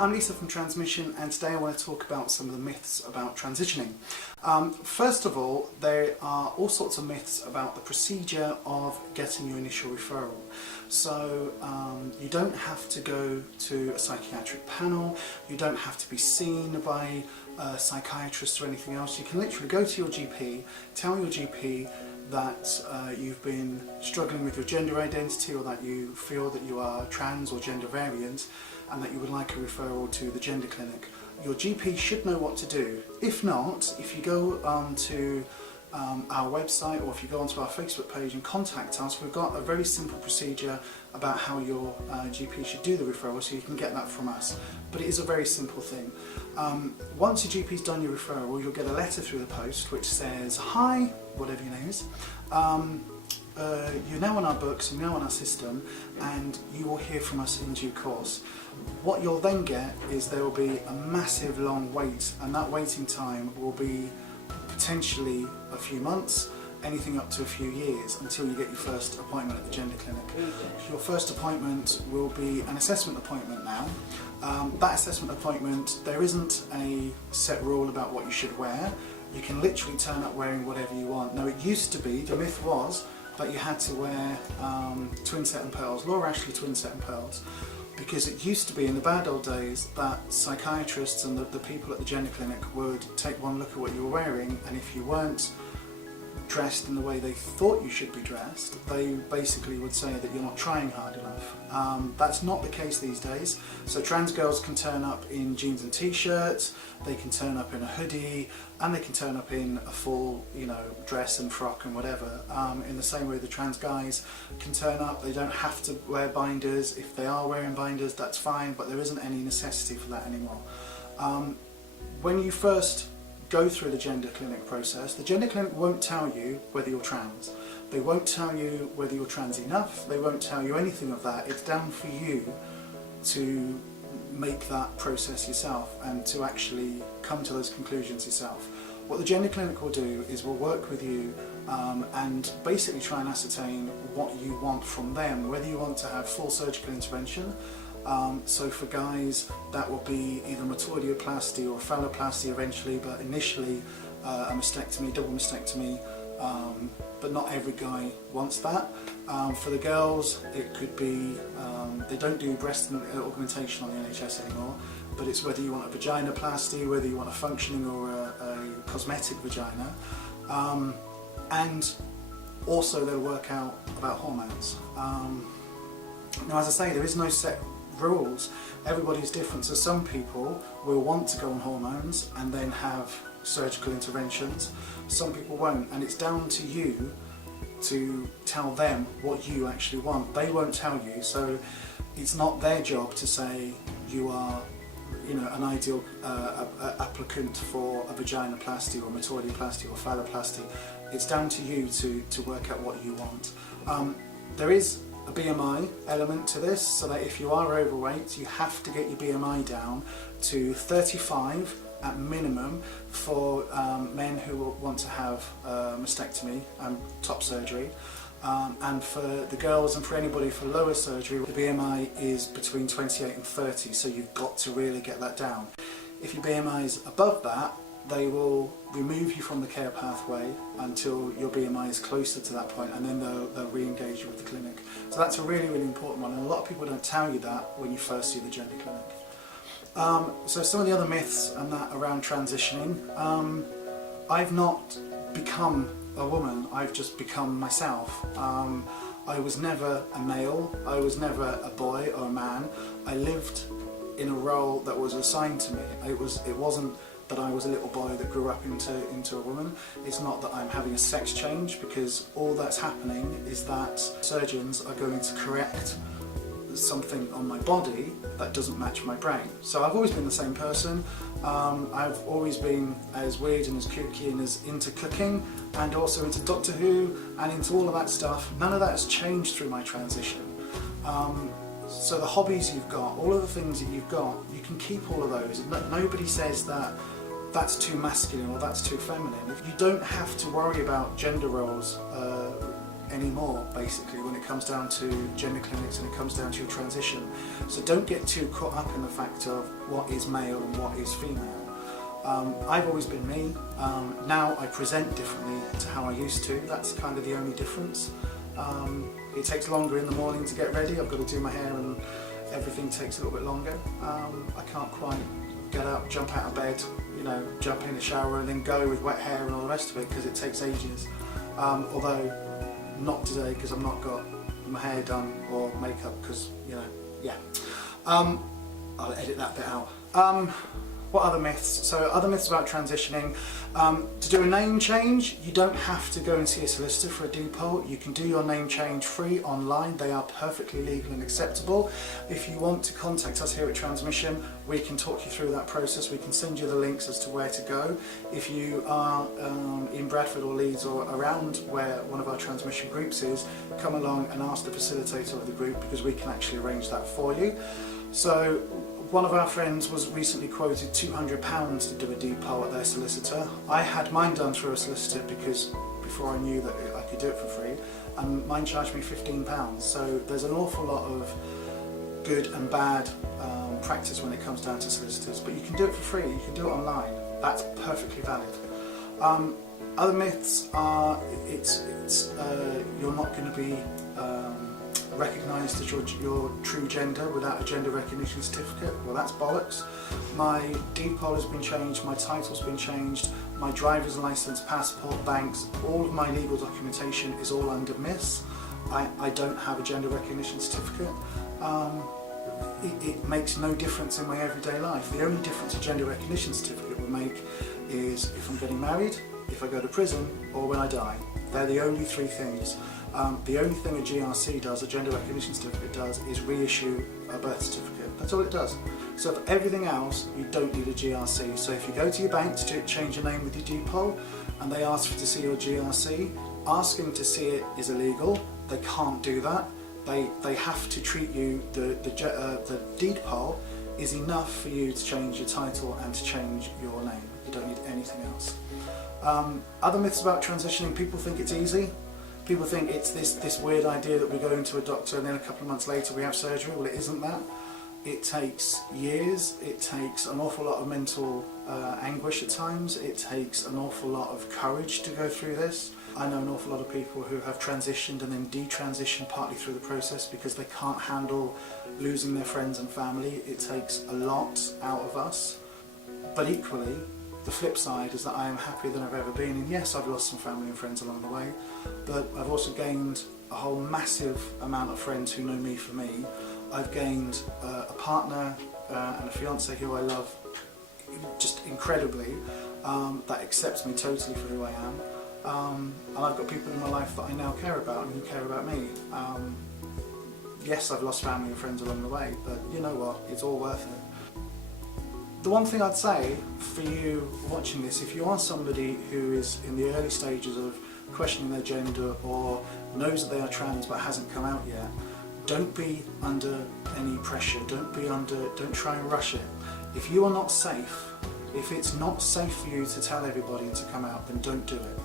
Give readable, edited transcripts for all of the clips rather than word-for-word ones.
I'm Lisa from Transmission, and today I want to talk about some of the myths about transitioning. First of all, there are all sorts of myths about the procedure of getting your initial referral. So you don't have to go to a psychiatric panel, you don't have to be seen by a psychiatrist or anything else. You can literally go to your GP, tell your GP that you've been struggling with your gender identity, or that you feel that you are trans or gender variant, and that you would like a referral to the gender clinic. Your GP should know what to do. If not, if you go to our website, or if you go onto our Facebook page and contact us, we've got a very simple procedure about how your GP should do the referral, so you can get that from us. But it is a very simple thing. Once your GP's done your referral, you'll get a letter through the post which says, "Hi," whatever your name is, you're now on our books, you're now on our system, and you will hear from us in due course. What you'll then get is there will be a massive long wait, and that waiting time will be potentially a few months, anything up to a few years, until you get your first appointment at the gender clinic. Your first appointment will be an assessment appointment now. That assessment appointment, there isn't a set rule about what you should wear. You can literally turn up wearing whatever you want. Now, it used to be, the myth was that you had to wear twin set and pearls, Laura Ashley twin set and pearls, because it used to be in the bad old days that psychiatrists and the people at the gender clinic would take one look at what you were wearing, and if you weren't dressed in the way they thought you should be dressed, they basically would say that you're not trying hard enough. That's not the case these days. So trans girls can turn up in jeans and t-shirts, they can turn up in a hoodie, and they can turn up in a full, dress and frock and whatever. In the same way the trans guys can turn up. They don't have to wear binders. If they are wearing binders, that's fine, but there isn't any necessity for that anymore. When you first go through the gender clinic process, the gender clinic won't tell you whether you're trans. They won't tell you whether you're trans enough. They won't tell you anything of that. It's down for you to make that process yourself and to actually come to those conclusions yourself. What the gender clinic will do is we'll work with you and basically try and ascertain what you want from them, whether you want to have full surgical intervention. So for guys, that will be either metoidioplasty or phalloplasty eventually, but initially a mastectomy, double mastectomy, but not every guy wants that. For the girls, it could be, they don't do breast augmentation on the NHS anymore, but it's whether you want a vaginoplasty, whether you want a functioning or a cosmetic vagina, and also they'll work out about hormones. Now, as I say, there is no set rules. Everybody's different, so some people will want to go on hormones and then have surgical interventions. Some people won't, and it's down to you to tell them what you actually want. They won't tell you, so it's not their job to say you are an ideal applicant for a vaginoplasty or metoidioplasty or phalloplasty. It's down to you to work out what you want. There is a BMI element to this, so that if you are overweight, you have to get your BMI down to 35 at minimum for men who want to have mastectomy and top surgery, and for the girls and for anybody for lower surgery, the BMI is between 28 and 30, so you've got to really get that down. If your BMI is above that, they will remove you from the care pathway until your BMI is closer to that point, and then they'll re-engage you with the clinic. So that's a really, really important one, and a lot of people don't tell you that when you first see the gender clinic. So some of the other myths and that around transitioning, I've not become a woman, I've just become myself. I was never a male, I was never a boy or a man. I lived in a role that was assigned to me. It wasn't that I was a little boy that grew up into a woman. It's not that I'm having a sex change, because all that's happening is that surgeons are going to correct something on my body that doesn't match my brain. So I've always been the same person. I've always been as weird and as kooky and as into cooking, and also into Doctor Who and into all of that stuff. None of that has changed through my transition. So the hobbies you've got, all of the things that you've got, you can keep all of those. Nobody says that that's too masculine or that's too feminine. If you don't have to worry about gender roles anymore, basically, when it comes down to gender clinics and it comes down to your transition. So don't get too caught up in the fact of what is male and what is female. I've always been me. Now I present differently to how I used to. That's kind of the only difference. It takes longer in the morning to get ready. I've got to do my hair and everything takes a little bit longer. I can't quite get up, jump out of bed, you know, jump in the shower and then go with wet hair and all the rest of it, because it takes ages. Although not today, because I've not got my hair done or makeup, because, you know, yeah. I'll edit that bit out. What other myths? So other myths about transitioning. To do a name change, you don't have to go and see a solicitor for a depot. You can do your name change free online. They are perfectly legal and acceptable. If you want to contact us here at Transmission, we can talk you through that process. We can send you the links as to where to go. If you are in Bradford or Leeds or around where one of our transmission groups is, come along and ask the facilitator of the group, because we can actually arrange that for you. So one of our friends was recently quoted £200 to do a depot at their solicitor. I had mine done through a solicitor because before I knew that I could do it for free, and mine charged me £15. So there's an awful lot of good and bad practice when it comes down to solicitors, but you can do it for free, you can do it online. That's perfectly valid. Other myths are you're not going to be recognised as your true gender without a gender recognition certificate. Well, that's bollocks. My depot has been changed, my title's been changed, my driver's licence, passport, banks, all of my legal documentation is all under Miss. I don't have a gender recognition certificate. It makes no difference in my everyday life. The only difference a gender recognition certificate would make is if I'm getting married, if I go to prison, or when I die. They're the only three things. The only thing a GRC does, a gender recognition certificate does, is reissue a birth certificate. That's all it does. So for everything else, you don't need a GRC. So if you go to your bank to change your name with your depot and they ask to see your GRC, asking to see it is illegal. They can't do that. They have to treat you, the deed poll is enough for you to change your title and to change your name. You don't need anything else. Other myths about transitioning: people think it's easy. People think it's this weird idea that we go into a doctor and then a couple of months later we have surgery. Well, it isn't that. It takes years, it takes an awful lot of mental anguish at times, it takes an awful lot of courage to go through this. I know an awful lot of people who have transitioned and then detransitioned partly through the process because they can't handle losing their friends and family. It takes a lot out of us. But equally, the flip side is that I am happier than I've ever been, and yes, I've lost some family and friends along the way, but I've also gained a whole massive amount of friends who know me for me. I've gained a partner and a fiance who I love just incredibly, that accepts me totally for who I am, and I've got people in my life that I now care about and who care about me. Yes, I've lost family and friends along the way, but you know what, it's all worth it. The one thing I'd say for you watching this, if you are somebody who is in the early stages of questioning their gender or knows that they are trans but hasn't come out yet, don't be under any pressure, don't try and rush it. If you are not safe, if it's not safe for you to tell everybody and to come out, then don't do it.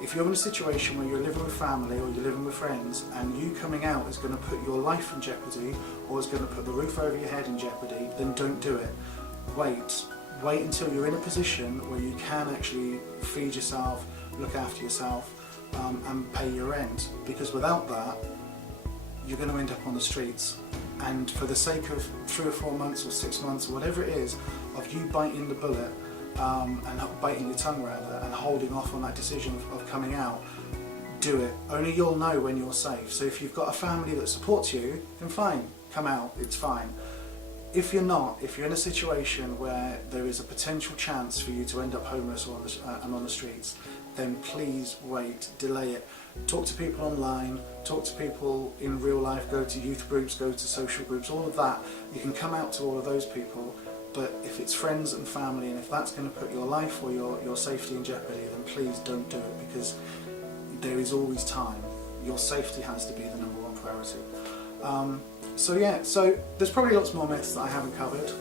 If you're in a situation where you're living with family or you're living with friends and you coming out is going to put your life in jeopardy or is going to put the roof over your head in jeopardy, then don't do it. Wait until you're in a position where you can actually feed yourself, look after yourself, and pay your rent, because without that you're going to end up on the streets. And for the sake of 3 or 4 months or 6 months or whatever it is of you biting the bullet and biting your tongue rather and holding off on that decision of coming out, do it. Only you'll know when you're safe. So if you've got a family that supports you, then fine, come out, it's fine. If you're not, if you're in a situation where there is a potential chance for you to end up homeless or on the streets, then please wait, delay it. Talk to people online, talk to people in real life, go to youth groups, go to social groups, all of that. You can come out to all of those people, but if it's friends and family and if that's going to put your life or your safety in jeopardy, then please don't do it, because there is always time. Your safety has to be the number one priority. So there's probably lots more myths that I haven't covered.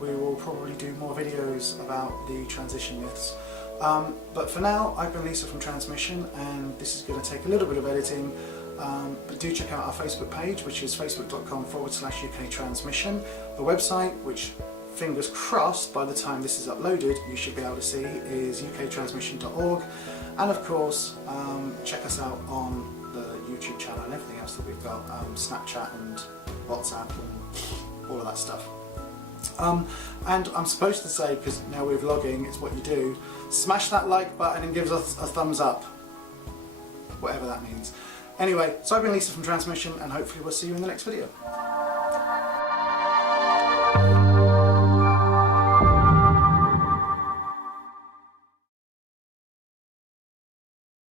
We will probably do more videos about the transition myths. But for now, I've been Lisa from Transmission, and this is going to take a little bit of editing, but do check out our Facebook page, which is facebook.com/UK Transmission. The website, which fingers crossed by the time this is uploaded you should be able to see, is uktransmission.org, and of course check us out on the YouTube channel and everything else that we've got, Snapchat and WhatsApp and all of that stuff. And I'm supposed to say, because now we're vlogging, it's what you do, smash that like button and give us a thumbs up, whatever that means. Anyway, so I've been Lisa from Transmission, and hopefully we'll see you in the next video.